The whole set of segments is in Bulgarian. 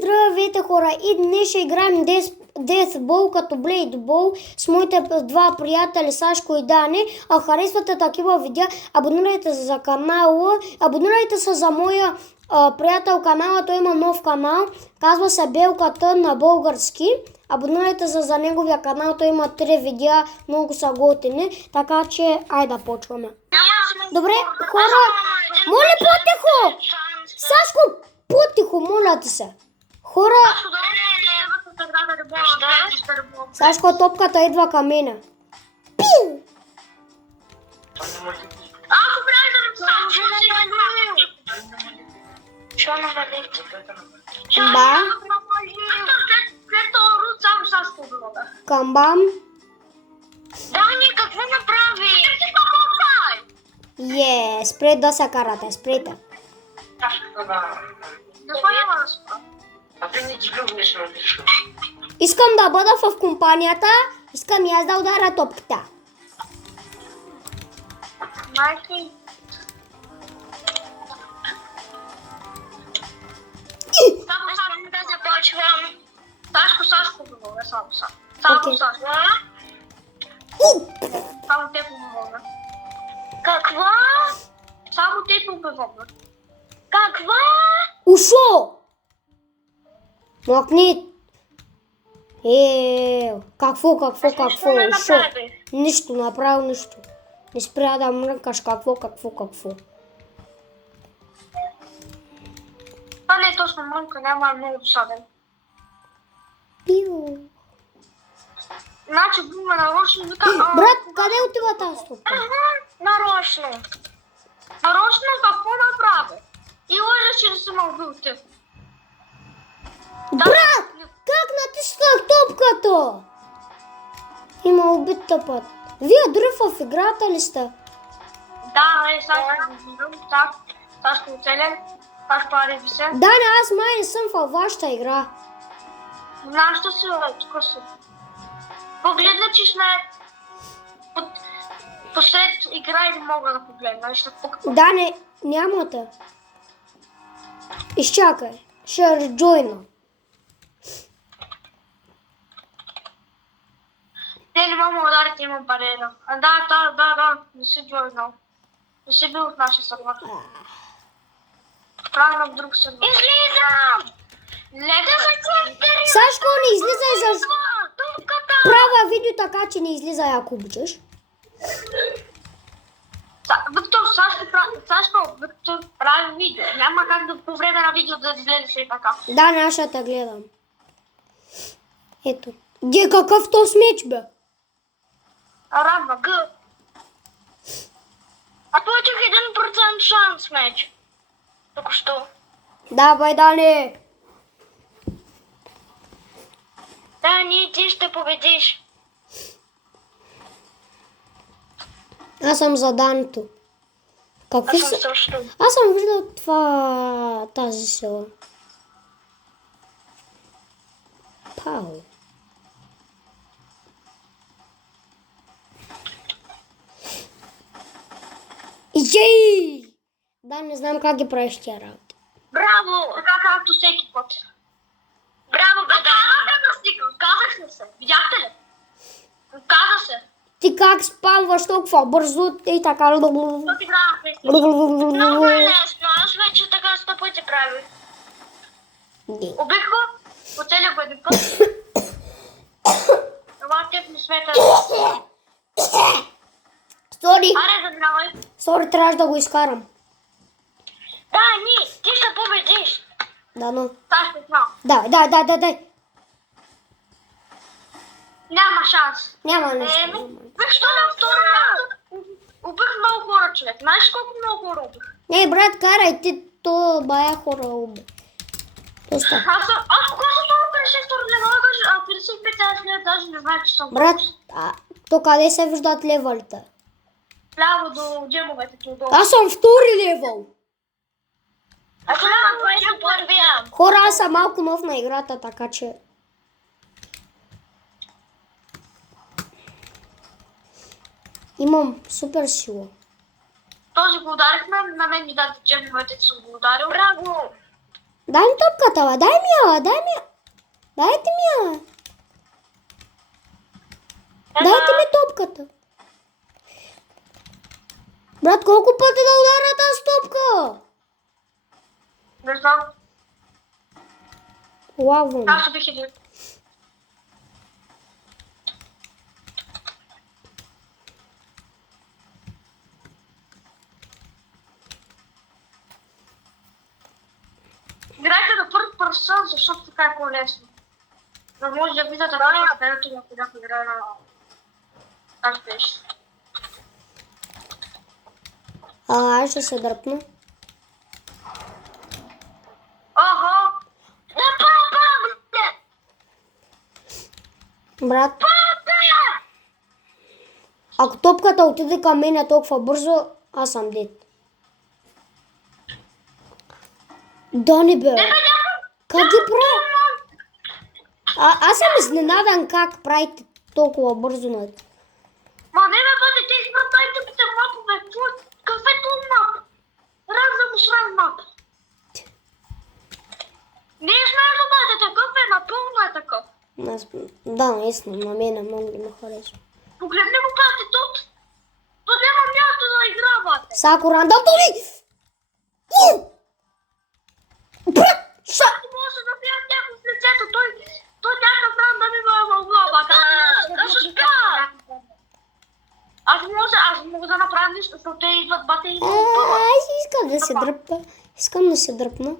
Здравейте хора, и днес ще играем Deathball като Blade Ball с моите два приятели Сашко и Дани. А харесвате такива видеа, абонирайте се за канала, абонирайте се за моя приятел канала, той има нов канал, казва се Белката на български. Абонирайте се за неговия канал, той има 3 видеа, много са готини, така че айде да почваме. Добре, хора, моля по-тихо! Сашко, по-тихо, моля ти се. Хора, Сашко, топката идва към мене. Пиу! Ба. Камбам. Дани, какво направи? Спрете да се карате, спрете. А ти не ти губнеш на нещо. Искам да бъда в компанията, искам и аз да ударя топката. Майки. Само да започвам. Сашко, говоря, само. Окей. Сашко. Само те помогна. Каква? Само те помогна. Каква? Ушо! Мокни! Какво, ушо? Нищо, направо нищо. Не спря да мрънкаш какво. Това не е точно мрънка, няма много досаден. Пиу. Значи Бума нарочно вика... Брат, къде отива тази топка? Нарочно. Нарочно какво направи? И лъжа, че не съм убил те. Брат, как натисках топката? Има убит тъпът. Вие дори в играта ли сте? Да, Сашко оцелен. Сашко пари висен. Да, не, аз май не съм във вашата игра. Нашата си, тук си. Погледна, че сме посред игра и не мога да погледна. Да, не, нямате. Изчакай, ще реджойна. Не мога да ударите, имам бариера. Да, не си джойнал. Не си бил от нашия сървър. Правя в друг сървър. Излизам! Сашко, не излизай за... Правя видео така, че не излизай, ако обичаш. Виктор, Сашко прави видео. Няма как да по време на видео да излезеш и така. Да, не, аз ще те гледам. Ето. Какъв то смеч, бе? Равна, Г. А получих 1% шанс меч. Току-що. Давай, Дани. Да, ти ще победиш. Аз съм за Данито. Какви Аз съм са? също. Аз съм виждал тази сила. Пау. Ей! Да, не знам как ги правиш тия работи. Браво! Така както всеки път. Браво, бе, казах ли се? Видяхте ли? Каза се. Ти как спамваш толкова бързо и така... Много е лесно. Аз вече така 100 пъти правих. Убих го. Оцелях го един път. Това теб не смета. Сори, Аре, заминавай. трябваше да го изкарам. Да, ти ще победиш. Да, но... Сашко, знам. Дай. Няма шанс. Няма нещо. Виж, що на второ място? Убих много хора, човек. Знаеш колко много хора убих? Не, брат, карай, ти то бая хора уби. Доста. Аз кога съм това 52 лева, а 55 лева даже не знае, че съм. Брат, то къде се виждат левелите? Ляво до джемовете ти отдолу. Аз съм втори левел. Аз съм на 21. Хора, аз съм малко нов на играта, така че... Имам супер сила. Този го ударихме, на мен ми даде джемовете, че съм го ударил. Браво! Дай ми топката, ла. Дай ми я. Дайте ми я. Дайте ми топката. Брат, колко пъти да ударя тази топка? Не знам. Лавам. Аз бих един. Играйте на първ персон, защото така е по-лесно. Да може да видите където някой играе на... Как беше? Аз ще се дръпна. Ага! Брат, ако топката отиде към мен толкова бързо, аз съм дет. Да не бе. Как ги прави? Аз съм изненадан как правите толкова бързо. Ма не ме бъде, те изпратайте пите мапове. Какъв е този мап? Раз мап. Не знаеш да бъде такъв, напълно е такъв. Да, наистина, на мен много да ме харесва. Погледни го, бате, тут. Тут няма място да игра, бате. Сакуран, да дори! Брат, Ти може да бия някой в лицето, той някакъв ран да ми бъде във глава. Да се спя! Аз мога да направя нищо, защото те идват, бате, и Аз искам да се дръпна. Искам да се дръпна.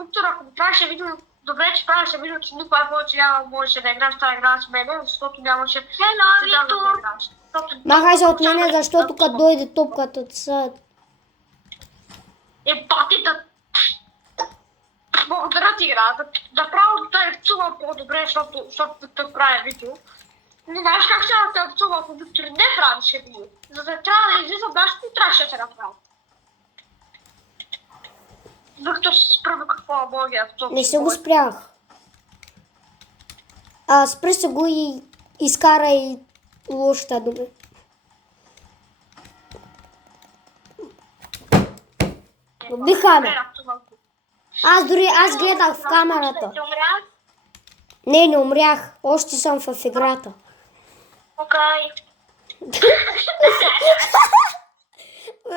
Виктор, ако ми правеше видео, добре, че правеше видео, че никога повече няма можеше да играеш тази игра с мене, защото нямаше... Виктор! Махай се от мене, защото като дойде топката отсад. Бати да... Благодаря ти игра, да правя да я псувам по-добре, защото Виктор прави видео. Не знаеш как ще да те псувам, ако Виктор не правеше видео. За да трябва да излизам, ти трябваше да те направя. Виктор се справи какво е Богия. Не се го спрях. Спри се го и изкара и лошата дума. Биха ме. Аз гледах в камерата. Не умрях. Още съм в играта. Окей.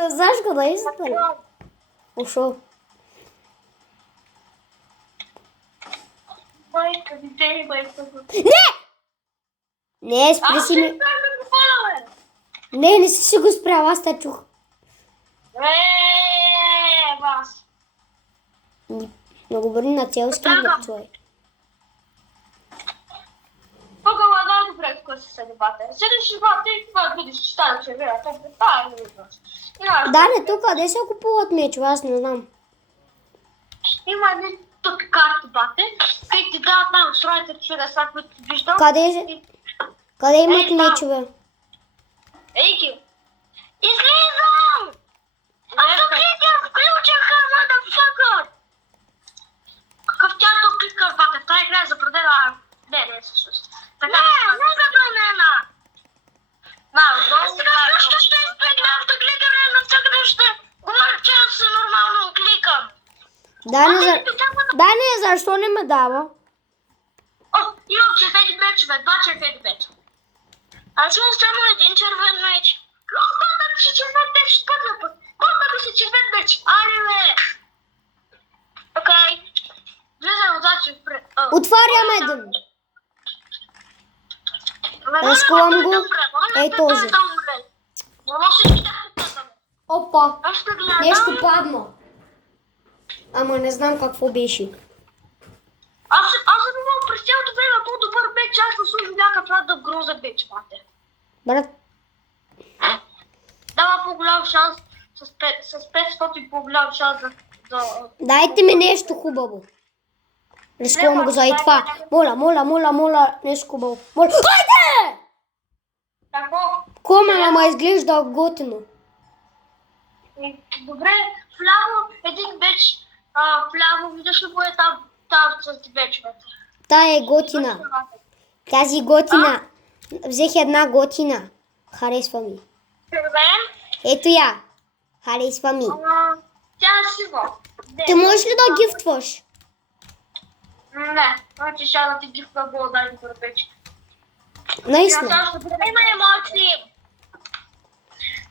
Знаеш къде е ли? Ушо. Майка, видей, майка. Не, спри си ми. Не си го спрял, аз те чух. Вас. Много бърни на цел скин да чуй. Погала най-добре, с кой се дебата. Седиш дебата и това видиш, че стане, че вера. Това е въпрос. Да, не, тук къде се купуват мечове, аз не знам. Има едни тук карти, бате, които ти дават най-устроите чуда, сега, които ти виждам. Къде имат мечове? Ей ги! Излизам! Автокликър включиха, motherfucker! Какъв тято кликър, бате? Та игра е забранена. Не, всъщност. Така не забранена! Сега също ще изпегна автокликър и навсякъде ще говоря, че аз се нормално кликам. Да, не, защо не ме дава? О, имам червени мечове, 2 червени меча. Аз имам само един червен меч. Колко да си червен меч, изпъдна път. Колко да си червен меч. Айде, бе. Окей. Влизай отзад, че впред. Отварям един. Разкувам го. Ей този. Опа, нещо падна. Ама не знам какво беше. Аз съм имал през цялото време по-добър меч, аз не служа някакъв да грозен меч, бате. Брат, Дава по-голям шанс, с 500 по-голям шанс да... дайте ми нещо хубаво. Рискувам го за и това. Моля, нещо хубаво. Моля. Хайде! Какво? Коме, ама изглежда готино. Добре, вляво един меч, вляво, виждаш ли го е там с мечовете? Тая е готина. Тази готина. Взех една готина. Харесва ми. Червен. Ето я. Харесва ми. Ти Тя е сива. Ти можеш ли да гифтваш? Не, значи ще да ти гифта го дай го пече. Наистина. Има емоции.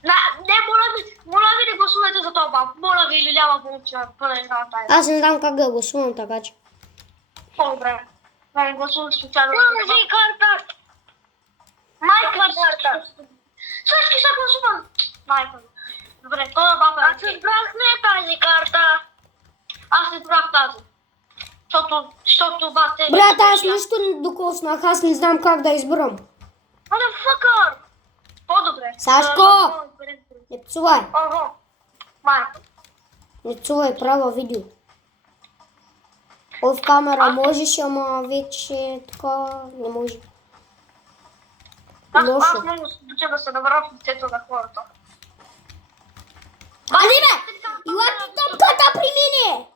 Не, моля ви да гласувате за това. Моля ви или няма получа пълен тайна. Аз не знам как да гласувам, така че. По-добре. Не гласувам случайно. Кажи карта. Майка карта. Всички са гласували. Майка. Добре, това баба. Аз избрах не тази карта. Аз избрах тази. Защото бате... Брат, аз нищо не докоснах, аз не знам как да изберам. Motherfucker! По-добре. Сашко! Не псувай, Ого. Майка. не псувай, правя видео. Ой, в камера можеш, ама вече така не може. Аз Лошо. много се обичам да се навърна в лицето на хората. Али бе! Ела ти топката при мене!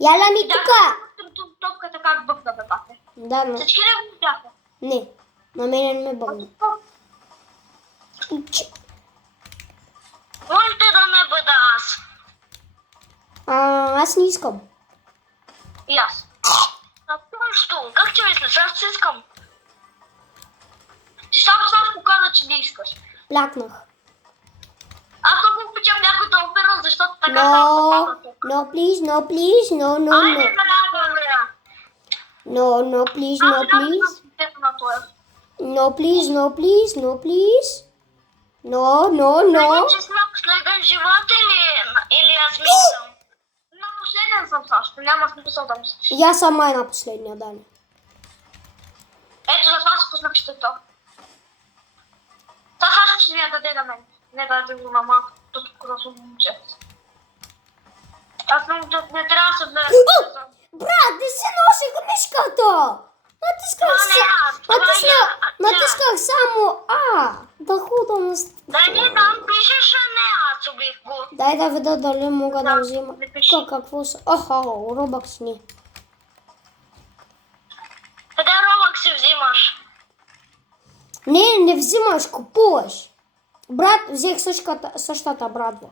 Яла ми тука! Топката как бъкна бе бате. Да, но... Всички не го видяха. Не, на мене не ме бъгна. Можете да не бъда аз. Аз не искам. И аз. Просто, как че мислиш, аз си искам. Ти сам показа, че не искаш. Плакнах. Аз много обичам някой да умира, защото така No, само попадат. no please, no please, no, no, Айде, no. ме няма да умира. No, no please, no please. No please, no please, no please. No, no, no. Че си на последен живот или аз мислям? На последен съм, Сашко, няма смисъл да мислиш. И аз съм май на последния ден. Ето за това си пуснах щето. Та Сашко ще ми я даде на мен. Не да даде го на малко, тук да съм момче. Аз не трябва да се влезе. Брат, не си носих мишката! Натисках само А. Да худа на... Да не, там пишеш, а не аз убих го. Дай да видя дали мога да Да, взема. не пиши. Какво са? Аха, Робакс не. Къде робък си взимаш? Не взимаш, купуваш. Брат, взех същата брадва.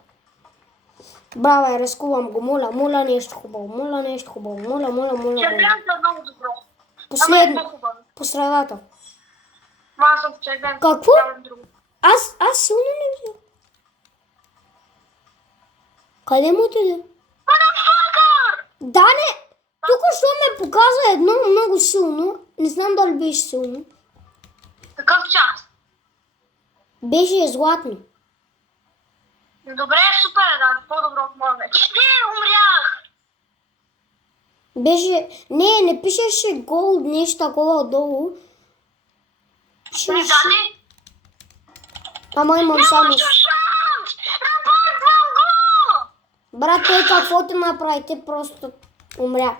Браво, рискувам го, моля нещо хубаво, моля. Червената е много добро. Последно, по средата. Аз съм червен. Какво? Давам друго. Аз силно не взех. Къде му отиде? Motherfucker! Да, не! Тук що ме показа едно много силно. Не знам дали беше силно. Какъв час? Беше златно. Добре, супер, да, по-добро от моя вече. Не, умрях! Беше... Не пишеше гол, нещо такова отдолу. Не дали? Ама имам само... Нямаше шанс! Рапортвам го! Брат, той каквото направи, те просто умря.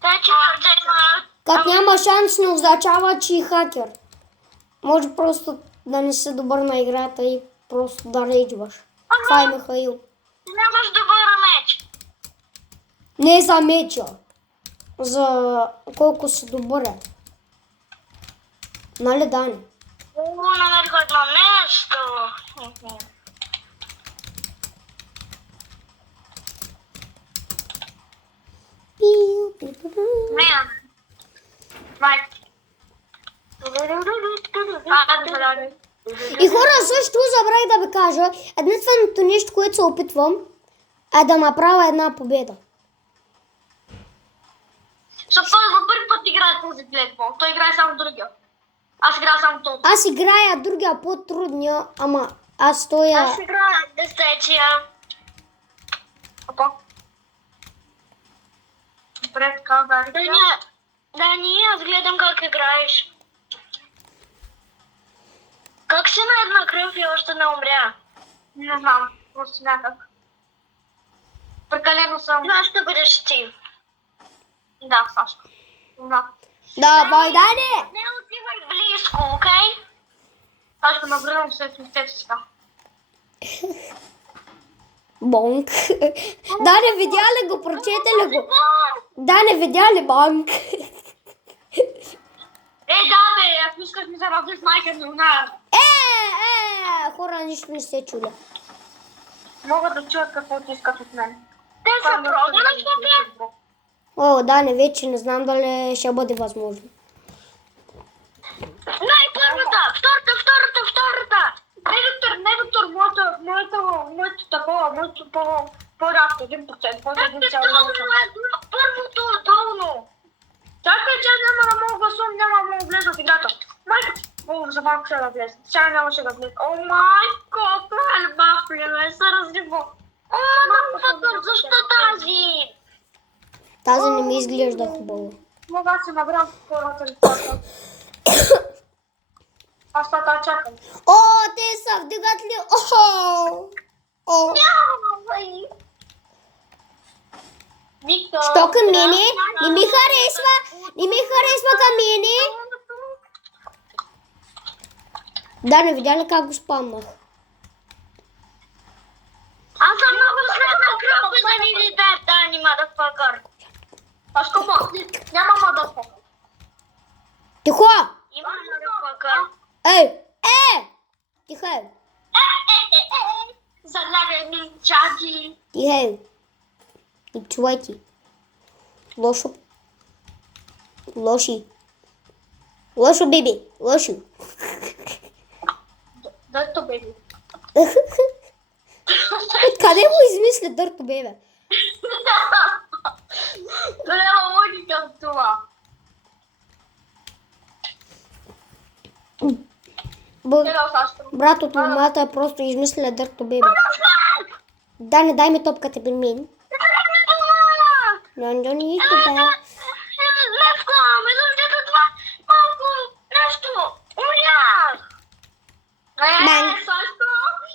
Тъй, че Как няма шанс, не означава, че е хакер. Може просто да не си добър на играта и просто да рейджваш. Това е Михаил. нямаш добър меч. Не за меча. За колко си добър е. Нали, Дани? Намерих едно нещо. Не. Май. И хора, също забравих да ви кажа, единственото нещо, което се опитвам, е да направя една победа. Защото той за първи път играе този плейбол. Той играе само другия. Аз играя само този. Аз играя другия по-трудния, ама аз стоя... Аз играя десетия. Опа. Добре, така да. Дани, аз гледам как играеш. Как си на една кръв и още не умря? Не знам, просто някак. Прекалено съм. Това ще бъдеш ти. Да, Сашка. Да. Давай, Дани! Не отивай близко, окей? Сашка, набръвам се в лицето сега. Бонк. Дани, видя ли го? Прочете ли го? Дани, видя ли бонк? Да бе, ако искаш ми заради с майка Леонар. Хора, нищо не се чуля. Могат да чуят какво ти искат от мен. Те са продали в О, Дане, вече не знам дали ще бъде възможно. Най-първата, втората. Не, доктор, моето такова, моето по-рядко, 1%, по 1,8. Първото долно. Чакай, че няма да мога гласувам, няма да мога влеза в играта. Майка, за малко ще да влезе. Сега нямаше да влезе. О, майко, това е любов, не се разриво. Доктор, защо тази? Тази не ми изглежда хубаво. Мога да се набрам хората лицата. Аз това чакам. О, те са вдигат ли? О. Виктор. Що към мене? Не ми харесва към мене. Да, не видя ли как го спамнах? Аз съм много средна кръпа за ни да ни motherfucker. Аз какво? Няма motherfucker. Тихо! Има motherfucker. Ей! Тихо! Залягай ми, чади. Тихо! И чувай ти. Лошо. Лошо, беби. Лошо. Дърто, беби. Откъде го измисля Дърто, бебе? Да няма логика в това. Брат от момата е просто измисля Дърто, бебе. Да, не дай ми топката при мен. Не ни иска да. Левко, ме нужда да това малко нещо. Умрях. Също,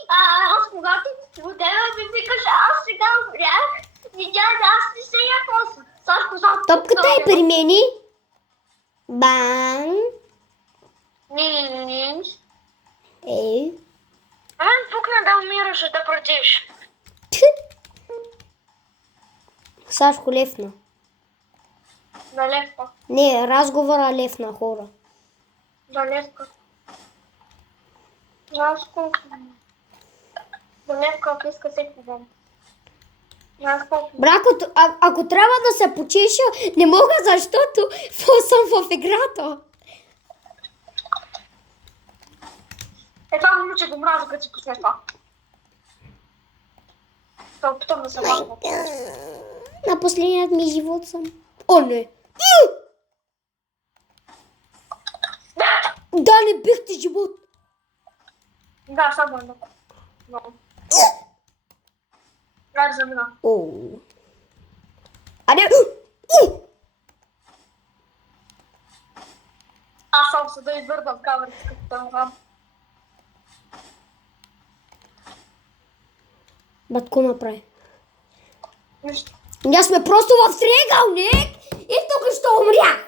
аз когато от тебе ми викаш, аз сега умрях. Видя, аз не се ядосвам. Също, Топката е при мен. Бан. Не. Ей. Мен пукна да умираш, да протиш. Сашко левна. Да Левко. Не, разговора левна хора. Да Левко. Да Левко, ако иска всеки ден. Брат, ако трябва да се почеша, не мога, защото съм в играта. Това момиче го мраза, като си пусне това. Това опитам да се махна. На последният ми живот съм. О, не. Да, не бихте живот. Да, само едно. Много. Дай за мина. О. А не. Аз само се да извърдам камерата, като тълвам. Батко направи. Нищо. Ние сме просто в триъгълник и тук ще умрях.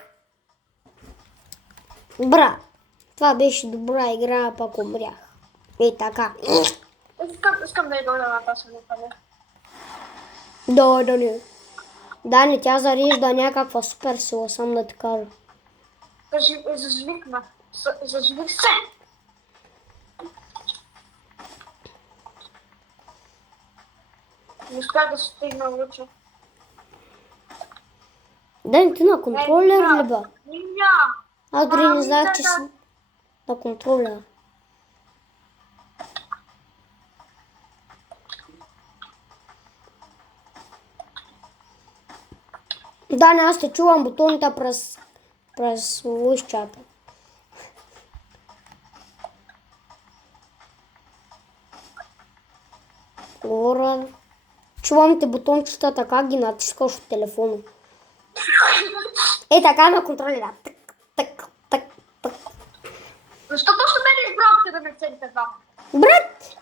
Брат, това беше добра игра, а пък умрях. И така. Искам да я дойда на тази лупане. Да, не. Да, не, тя зарежда някаква супер сила, сам да ти кажа. Зажвикна. Зажвик се. Не успях да стигна луча. Да, ти на контролер ли ба? Ниня. Аз дори не знаех, че си на контролер. Да, не, аз те чувам бутоните през лъщата. Говоря. Чувам те бутончетата, как ги натискаш от телефона. Е, така на контролера. Так. Защо точно мен избрахте да ме целите два? Брат!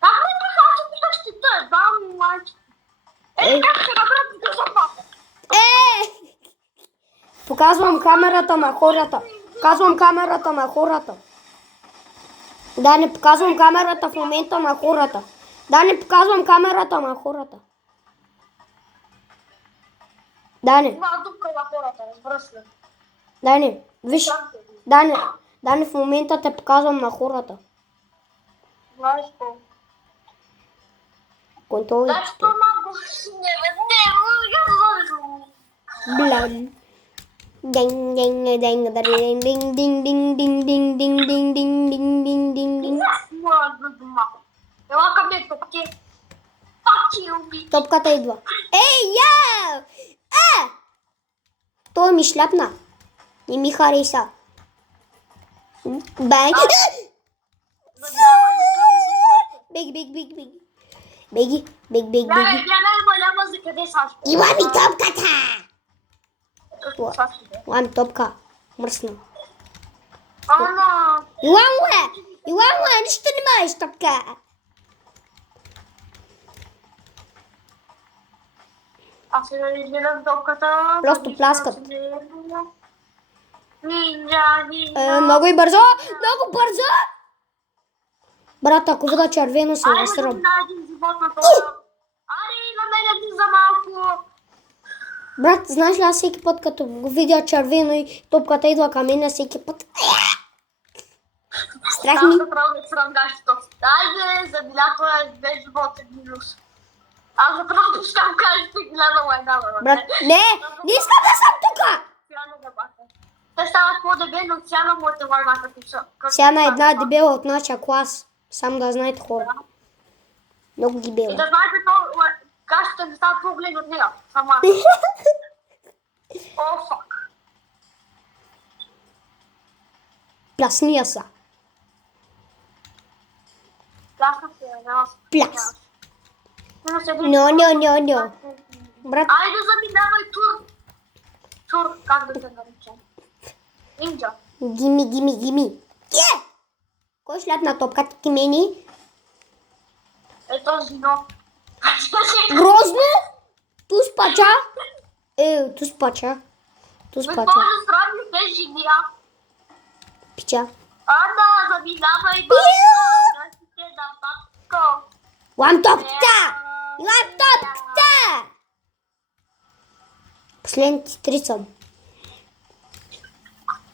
Как ме прехарчат и ще те? Бам, майче. Как ще набрат да запа? Показвам камерата на хората. Да, не показвам камерата в момента на хората. Да, не Има дупка на хората, разбира се. Дане, виж. Дане, в момента те показвам на хората. Знаеш какво? Контролите. Защо много не Блям. Динг, динг, динг, динг, динг, динг, динг, динг, динг, динг, динг, динг, динг, динг, динг. Ела към мен топки. Пак уби. Топката идва. Ей, я! Той ми шляпна. Не ми хареса. Бай. Беги, беги, беги, беги. Беги, беги, беги, беги. Няма за къде саш. Има ми топката! Лам топка. Мръсна. Ана. Илам е, нищо не можеш топка. Аз сега изгледам топката. Просто пляскат. Нинджа. Много и бързо! Много бързо! Брат, ако видя червено, се насрам. Един живот на това. Аре, на мен един за малко. Брат, знаеш ли, аз всеки път, като го видя червено и топката идва към мен, всеки път... Страх ми. Аз направо да срам гащето. Айде, за билято е 2 живота минус. Аз направо пускам гащето и гледам една. Брат, не искам да съм тука! Те стават по-дебели от Сяна, моята война като са. Сега е една дебела от нашия клас. Само да знаете хора. Много И дебела. да знаете, гащите не стават по-големи от нея. Сама. О, фак. Плясния са. Плясна се, няма се. Пляс. Но. Брат, Айде заминавай тур. Тур, как да се нарича? Нинджа. гими. Кой шляпна топката ти мени? Е този но. Грозно! Туз пача. Туз пача. Ми може сравни те жения. Пича. Ана, заминавай бабка. Гастите на бабка. Лам топката! Последните 3 съм.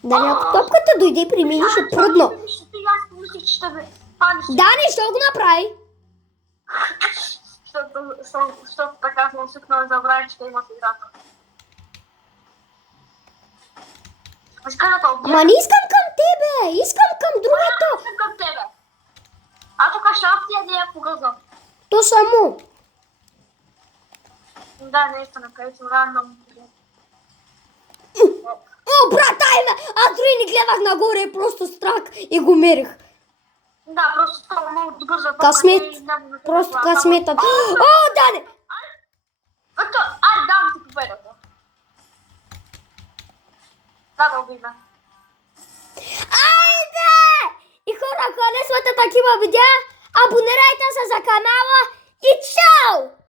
Дали ако топката дойде при мен, ще пръдна. Аз помислих, че ще ме паниш. Дани, ще го направи. Защото така съм свикнала да забравя, че има в играта. Искам да те обия. Ама не искам към тебе, искам към другото. Искам към тебе. А тук шапция не я погълзам. То само. Да, наистина, където рандом. О, брат, айме! Аз дори не гледах нагоре, просто страх и го мерих. Да, просто това е много добър за Късмет. Просто късметът. О, Дани! Дам ти победата. Да убиме. Айде! И хора, харесвате такива видеа, абонирайте се за канала и чао!